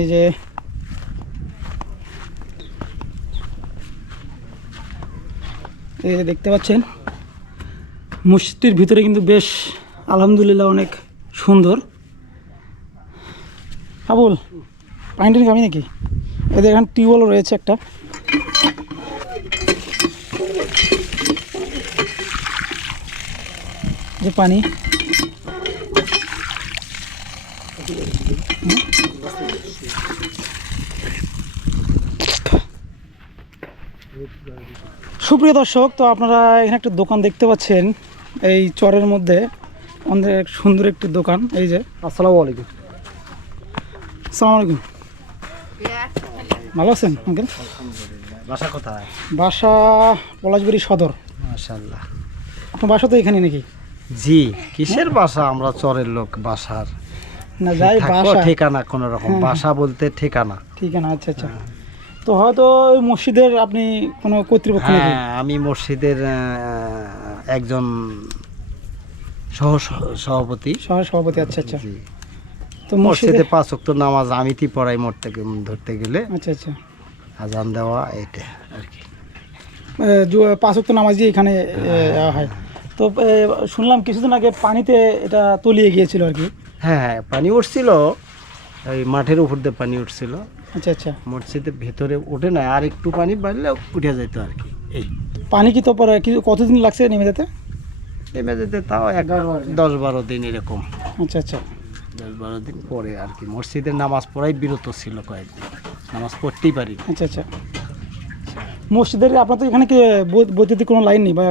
এই যে দেখতে পাচ্ছেন মসজিদটির ভিতরে কিন্তু বেশ আলহামদুলিল্লাহ অনেক সুন্দর। আবুল পানিটা খাবি নাকি? এদের এখানে টিউবওয়েলও রয়েছে একটা। যে পানি সুপ্রিয় দর্শক, তো আপনারা এখানে একটা দোকান দেখতে পাচ্ছেন এই চরের মধ্যে, অনেক সুন্দর একটি দোকান। এই যে আসসালামু আলাইকুম। আসসালামু আলাইকুম, ভালো আছেন আঙ্কেল? বাসা কোথায়? বাসা পলাশবাড়ি সদর। মাশাআল্লাহ। আপনার বাসা তো এখানে নাকি? জি, কিসের বাসা, আমরা চরের লোক। বাসার না যাই বাসা ঠিকানা কোন রকম, বাসা বলতে ঠিকানা। ঠিকানা, আচ্ছা আচ্ছা। তো হয়তো ওই মসজিদের আপনি কোনো কর্তৃপক্ষ নাকি? হ্যাঁ, আমি মসজিদের একজন সভাপতি। সভাপতি, আচ্ছা আচ্ছা। জি। তো মসজিদে 5 ওয়াক্ত নামাজ আমিই পড়াই ধরতে গেলে। আচ্ছা আচ্ছা। আজান দেওয়া এটা আর কি। 5 ওয়াক্ত নামাজ দিয়ে এখানে হয়। তো শুনলাম কিছুদিন আগে পানিতে এটা তলিয়ে গিয়েছিল আর কি। হ্যাঁ, পানি উঠছিল, ওই মাঠের উপর দিয়ে পানি উঠছিল। আচ্ছা আচ্ছা। মসজিদের ভেতরে ওঠে না, আর একটু পানি বাড়লে উঠে যেত আর কি। এই পানি কি তো পরে কতদিন লাগছে নেমে যেতে? নেমে যেতে তাও 10-12 দিন এরকম। আচ্ছা আচ্ছা। 10-12 দিন পরে আর কি। মসজিদের নামাজ পড়াই বিরত ছিল কয়েকদিন, নামাজ পড়তেই পারি। আচ্ছা আচ্ছা। মসজিদের আপনার তো এখানে কি বৈদ্যুতিক কোনো লাইন নেই বা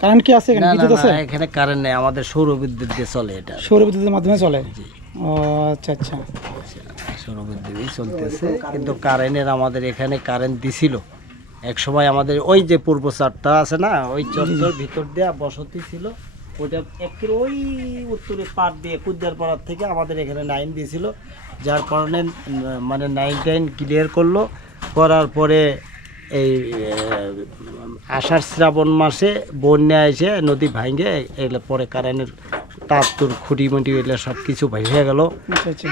কারেন্ট কি আছে এখানে? বিদ্যুৎ আছে? এখানে কারেন্ট নেই, আমাদের সৌর বিদ্যুৎ দিয়ে চলে এটা। সৌর বিদ্যুতের মাধ্যমে চলে? ও আচ্ছা আচ্ছা। সৌর বিদ্যুৎই চলতেছে, কিন্তু কারেন্টের আমাদের এখানে কারেন্ট দিছিল এক সময়। আমাদের ওই যে পূর্ব চারটা আছে না, ওই চত্বর ভিতর দিয়ে বসতি ছিল, ওইটা একের ওই উত্তরে পার দিয়ে কুদ্দার পাড়ার থেকে আমাদের এখানে লাইন দিয়েছিল, যার কারণে মানে 9-10 ক্লিয়ার করলো। করার পরে এই আষাঢ় শ্রাবণ মাসে বন্যা এসে নদী ভাঙে এগুলো পরে কারেন্টের তার তোর খুঁটিমুটি এগুলো সব কিছু ভেঙে গেল। আচ্ছা আচ্ছা।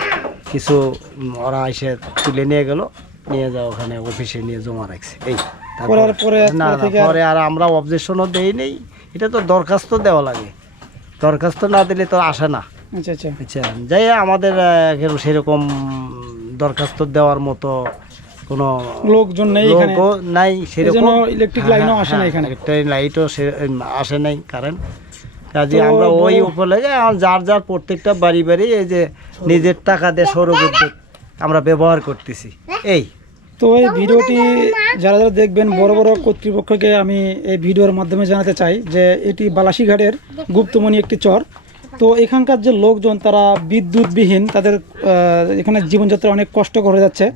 কিছু ওরা এসে তুলে নিয়ে গেল, নিয়ে যাও ওখানে অফিসে নিয়ে জমা রাখছে। এই পরে আর আমরা অবজেকশনও দেই নেই। এটা তো দরখাস্ত দেওয়া লাগে, দরখাস্ত না দিলে তো আসে না। আচ্ছা আচ্ছা। আচ্ছা, যাই আমাদের সেরকম দরখাস্ত দেওয়ার মতো কোনো লোকজন নেই এখানে, নাই সেরকম। ইলেকট্রিক লাইনও আসে না এখানে, ট্রেন লাইটও আসে নাই, কারেন্ট। কাজে আমরা ওই উপলক্ষে যার যার প্রত্যেকটা বাড়ি বাড়ি এই যে নিজের টাকা দিয়ে সৌর বিদ্যুৎ আমরা ব্যবহার করতেছি। এই তো এই ভিডিওটি যারা যারা দেখবেন, বড় বড় কর্তৃপক্ষকে আমি এই ভিডিওর মাধ্যমে জানাতে চাই যে এটি বালাসীঘাটের গুপ্তমণি একটি চর। তো এখানকার যে লোকজন তারা বিদ্যুৎবিহীন, তাদের এখানে জীবনযাত্রা অনেক কষ্ট করে যাচ্ছে।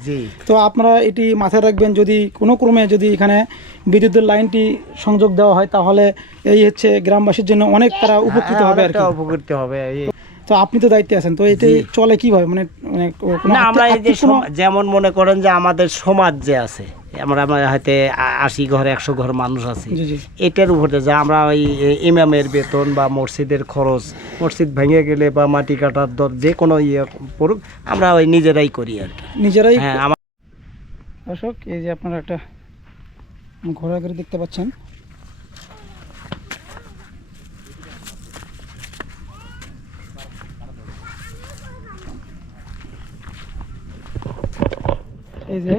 তো আপনারা এটি মাথায় রাখবেন, যদি কোনো ক্রমে যদি এখানে বিদ্যুতের লাইনটি সংযোগ দেওয়া হয় তাহলে এই হচ্ছে গ্রামবাসীর জন্য অনেক তারা উপকৃত হবে আর কি। উপকৃত হবে। তো আপনি তো দায়িত্বে আছেন, তো এটাই চলে কিভাবে? মানে আমরা এই যে যেমন মনে করেন যে আমাদের সমাজ যে আছে, আমরা হয়তো 80 ঘর 100 ঘর মানুষ আছে, এটার উপরে যা আমরা ওই ইমামের বেতন বা মসজিদের খরচ, মসজিদ ভেঙে গেলে বা মাটি কাটার দর যে কোনো ইয়ে পড়ুক, আমরা ওই নিজেরাই করি আর কি, নিজেরাই। হ্যাঁ, দর্শক এই যে আপনারা একটা ঘোরাঘুরি দেখতে পাচ্ছেন। এই যে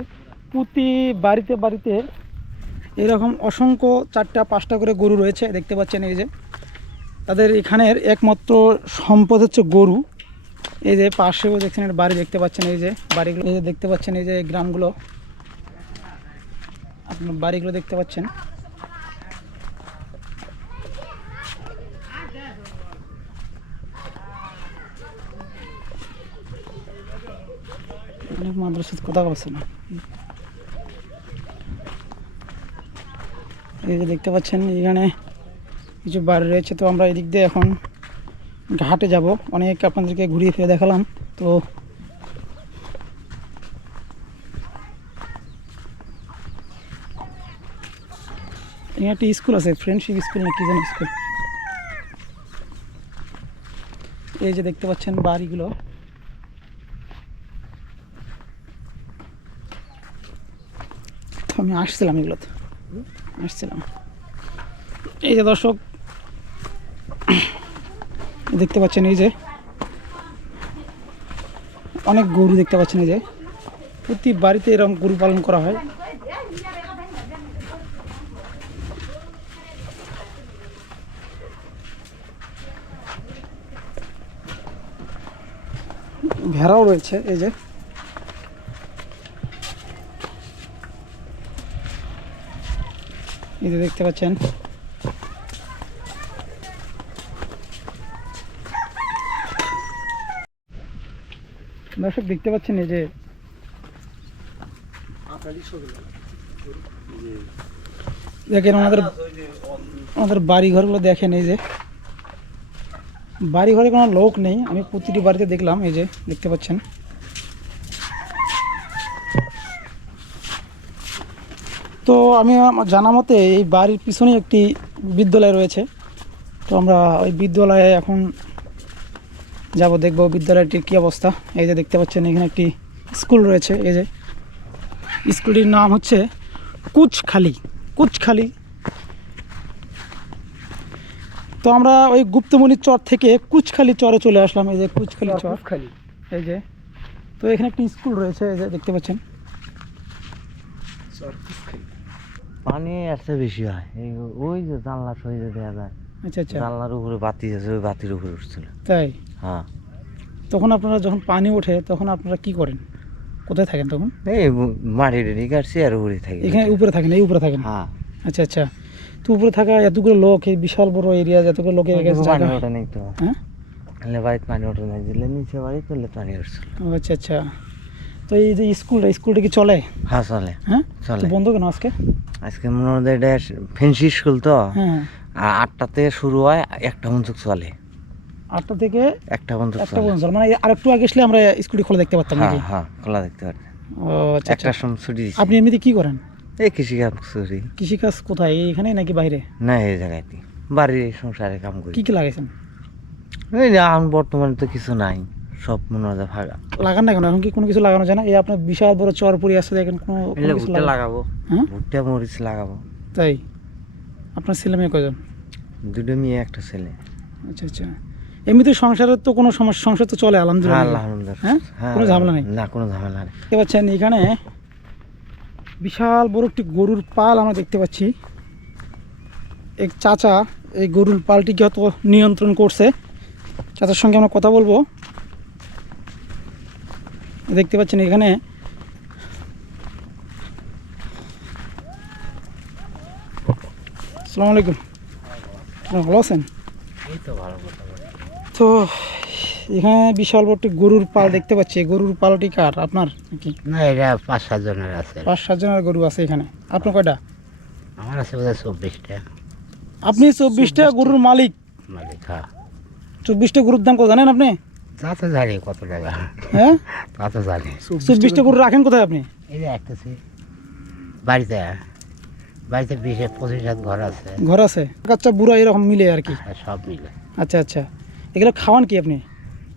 প্রতি বাড়িতে বাড়িতে এরকম অসংখ্য 4টা-5টা করে গরু রয়েছে দেখতে পাচ্ছেন। এই যে তাদের এখানের একমাত্র সম্পদ হচ্ছে গরু। এই যে পাশেও দেখছেন বাড়ি দেখতে পাচ্ছেন, এই যে বাড়িগুলো এই যে দেখতে পাচ্ছেন, এই যে গ্রামগুলো আপনার বাড়িগুলো দেখতে পাচ্ছেন। মাদ্রাসার কথা বলছে না। এই যে দেখতে পাচ্ছেন এখানে কিছু বাড়ি রয়েছে। তো আমরা এদিক দিয়ে এখন ঘাটে যাব, অনেক আপনাদেরকে ঘুরিয়ে ফিরে দেখালাম। তো এখানে একটা স্কুল আছে, ফ্রেন্ডশিপ স্কুল না কি যেন স্কুল। এই যে দেখতে পাচ্ছেন বাড়িগুলো। আমি আসছিলাম এগুলোতে, আসছিলাম। এই যে দর্শক দেখতে পাচ্ছেন, এই যে অনেক গরু দেখতে পাচ্ছেন। এই যে প্রতি বাড়িতে এরকম গরু পালন করা হয়। ভেড়াও রয়েছে, এই যে দেখতে পাচ্ছেন। দর্শক দেখতে পাচ্ছেন, এই যে দেখেন আমাদের বাড়ি ঘরগুলো দেখেন। এই যে বাড়ি ঘরে কোনো লোক নেই, আমি প্রতিটি বাড়িতে দেখলাম। এই যে দেখতে পাচ্ছেন। তো আমি আমার জানা মতে এই বাড়ির পিছনেই একটি বিদ্যালয় রয়েছে। তো আমরা ওই বিদ্যালয়ে এখন যাব, দেখব বিদ্যালয়টির কী অবস্থা। এই যে দেখতে পাচ্ছেন এখানে একটি স্কুল রয়েছে। এই যে স্কুলটির নাম হচ্ছে কুচখালি। তো আমরা ওই গুপ্তমণির চর থেকে কুচখালি চরে চলে আসলাম। এই যে কুচখালি চর, এই যে। তো এখানে একটি স্কুল রয়েছে, এই যে দেখতে পাচ্ছেন। পানি আসতে বেশি হয়, ওই যে জানলা সহিতে দেওয়া যায়। আচ্ছা আচ্ছা, জানলার উপরে বাতি আছে, ওই বাতির উপরে উঠছিল। তাই? হ্যাঁ। তখন আপনারা যখন পানি ওঠে তখন আপনারা কি করেন, কোথায় থাকেন তখন? এই মাটি টাটি কাটছি আর উপরে থাকি। এখানে উপরে থাকেন? এই উপরে থাকেন? হ্যাঁ। আচ্ছা আচ্ছা। তো উপরে থাকা এতগুলো লোক, এই বিশাল বড় এরিয়া, এতগুলো লোকের পানি ওঠে নাই তো। হ্যাঁ, বাড়িতে পানি ওঠে নাই, দিলে নিচে বাড়ি তুললে পানি উঠছিল। আচ্ছা আচ্ছা। তো এই যে স্কুলটা কি চলে? হ্যাঁ চলে। হ্যাঁ চলে। তো বন্ধ কেন আজকে? আজকে মনে হয় এটা ফেন্সি স্কুল তো। হ্যাঁ। আর 8টা থেকে শুরু হয়, 1টা পর্যন্ত চলে। 8টা থেকে 1টা পর্যন্ত চলে, মানে আরেকটু আগে আসলে আমরা স্কুলটি খোলা দেখতে পারতাম নাকি? হ্যাঁ খোলা দেখতে পারতেন। ও আচ্ছা আচ্ছা। 1টার সময় ছুটি দিচ্ছে। আপনি এমনিতে কি করেন? এই কৃষিকাজ করি। কৃষিকাজ কোথায়, এইখানে নাকি বাইরে? না, এই জায়গাতে বাড়ির সংসারে কাম করি। কি কি লাগাইছেন? এই যে এখন বর্তমানে তো কিছু নাই, সব মনে হয় ফাঁকা। লাগান না কেন, এখন কি কোনো কিছু লাগানো যায় না? এই আপনার বিশাল বড় চর পড়ে আসছে, দেখেন কোনো কিছু ভুট্টা লাগাবো। হ্যাঁ, ভুট্টা মরিচ লাগাবো। তাই? আপনার ছেলে মেয়ে কজন? 2টা মেয়ে 1টা ছেলে। আচ্ছা আচ্ছা। এমনিতে সংসারের তো কোনো সমস্যা, সংসার তো চলে আলহামদুলিল্লাহ। আলহামদুলিল্লাহ। হ্যাঁ, কোনো ঝামেলা নেই? না, কোনো ঝামেলা নেই। দেখতে পাচ্ছেন এখানে বিশাল বড় একটি গরুর পাল আমরা দেখতে পাচ্ছি। এক চাচা এই গরুর পালটিকে হয়তো নিয়ন্ত্রণ করছে। চাচার সঙ্গে আমরা কথা বলবো। দেখতে পাচ্ছেন এখানে আসসালামু আলাইকুম, ভালো আছেন? এই তো ভালো কথা। তো এখানে বিশাল বড় একটি গরুর পাল দেখতে পাচ্ছি। গরুর পালটি কার, আপনার নাকি? না, এটা 5-7 জনের আছে। 5-7 জনের গরু আছে এখানে। আপনার কয়টা? আমার আছে বোধহয় 24টা। আপনি 24টা গরুর মালিক? মালিক, হ্যাঁ। 24টা গরুর দাম কত জানেন আপনি? তা তো জানি কত টাকা। হ্যাঁ, তা তো জানি। 24টা গরু রাখেন কোথায় আপনি? এই যে একটা বাড়িতে 20-25 ঘর আছে। ঘর আছে, বাচ্চা বুড়া এরকম মিলে আর কি? সব মিলে। আচ্ছা আচ্ছা। এগুলো খাওয়ান কি আপনি?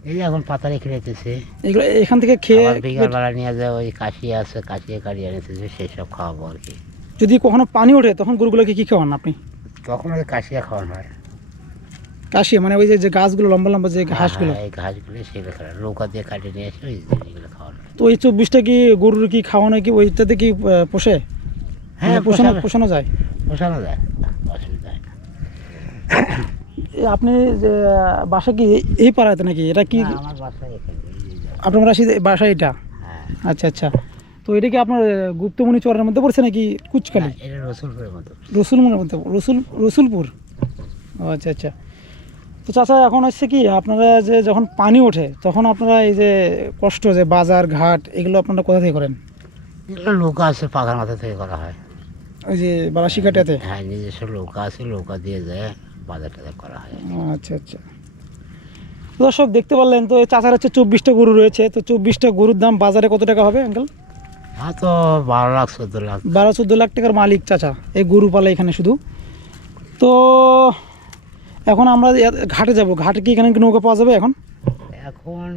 এই যে এখন পাতা রেখে রেখেছে। এগুলো এখান থেকে খেয়ে বিকালবেলা নিয়ে যায়, ওই কাশি আছে, কাশিয়ে কাটিয়ে এনেছে, সেই সব খাওয়াবো আর কি। যদি কখনো পানি ওঠে তখন গরুগুলোকে কি খাওয়ান আপনি? তখন ওই কাশিয়া খাওয়ানো হয়। কাশিয়ে মানে ওই যে গাছগুলো লম্বা লম্বা যে ঘাসগুলো? এই ঘাসগুলো সেগুলো খাওয়ানো, নৌকা দিয়ে কাটিয়ে নিয়ে এসে ওই জিনিসগুলো খাওয়ানো। তো ওই 24টা কি গরুর কি খাওয়ানো, কি ওইটাতে কি পোষে? হ্যাঁ, পোষানো যায়? পোষানো যায়, অসুবিধা হয় না। আপনি যে বাসা কি এই পাড়াতে নাকি? এটা কি আমার বাসা এখানে? আপনার বাসা এটা? হ্যাঁ। আচ্ছা আচ্ছা। তো এটা কি আপনার গুপ্তমণি চরের মধ্যে পড়ছে নাকি কুচখালি? এটা রসুলপুরের মতো। রসুলপুরের মধ্যে? রসুলপুর। ও আচ্ছা আচ্ছা। তো চাচা এখন হচ্ছে কি, আপনারা যে যখন পানি ওঠে তখন আপনারা এই যে কষ্ট, যে বাজার ঘাট, এগুলো আপনারা কোথা থেকে করেন? এগুলো নৌকা আছে, পাখার মাথা থেকে করা হয়। ওই যে বালাসিঘাটাতে? হ্যাঁ, নিজস্ব নৌকা আছে, নৌকা দিয়ে যায় বাজার টাজার করা হয়। আচ্ছা আচ্ছা। দর্শক দেখতে পারলেন তো, এই চাচার হচ্ছে 24টা গরু রয়েছে। তো 24টা গরুর দাম বাজারে কত টাকা হবে আঙ্কেল? হ্যাঁ, তো 12 লাখ 14 লাখ। 12-14 লাখ টাকার মালিক চাচা এই গরু পালে এখানে শুধু। তো এখন আমরা ঘাটে যাব। ঘাটে কি এখানে নৌকা পাওয়া যাবে এখন? এখন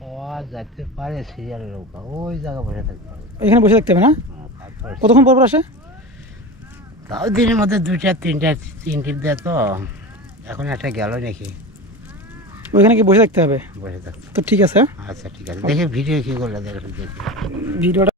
পাওয়া যেতে পারে, সিরিয়াল নৌকা ওই জায়গা বসে থাকতে হবে। এখানে বসে থাকতে হবে না? কতক্ষণ পর পর আসে? তাও দিনের মধ্যে 2টা 3টা 3 টিপ দেয় তো। এখন একটা গেল নাকি, ওইখানে কি বসে থাকতে হবে? বসে থাকতো। তো ঠিক আছে, আচ্ছা ঠিক আছে, দেখে ভিডিও কি করলে দেখে দেখি ভিডিওটা